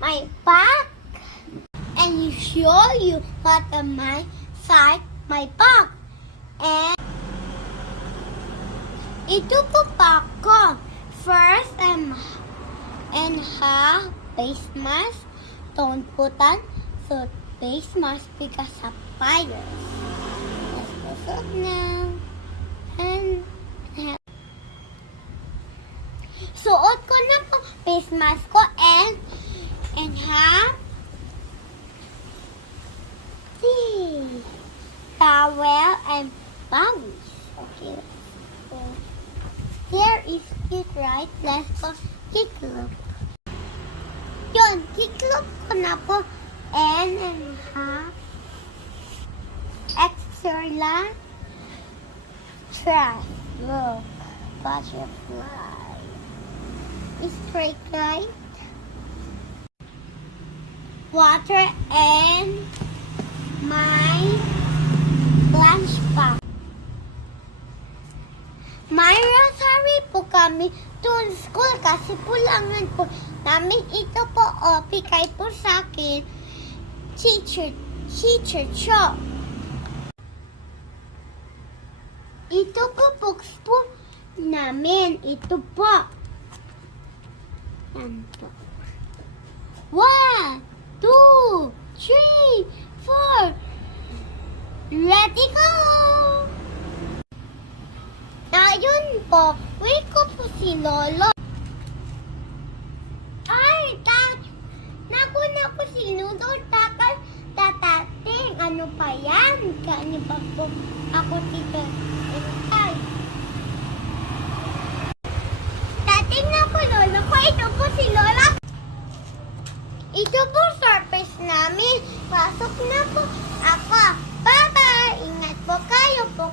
my back and show you what am I side my back. And ito po pa ko. First, and have face mask. Don't put on so face mask because of virus. Let's put it now. And suot ko na po face mask ko and have this towel and bangs. Okay. So, here is it, right? Let's go kickloop. Yun, kickloop ko na po and have extra trash. Look, butterfly. Straight right. Water and my lunch pack. May rosary po kami to school kasi pulangan po namin ito po bigay po sa akin teacher Cho. Ito po books po namin. Ito po. Yan po. 1, 2, 3, 4. Ready go! Ayun po, wait ko po si Lolo. Ay, naku si Noodle, tatating. Ano pa yan? Kanya pa po ako dito. Ay. Tating na po Lolo ko. Ito po si Lola. Ito po surprise namin. Pasok na po ako. Bye-bye. Ingat po kayo po.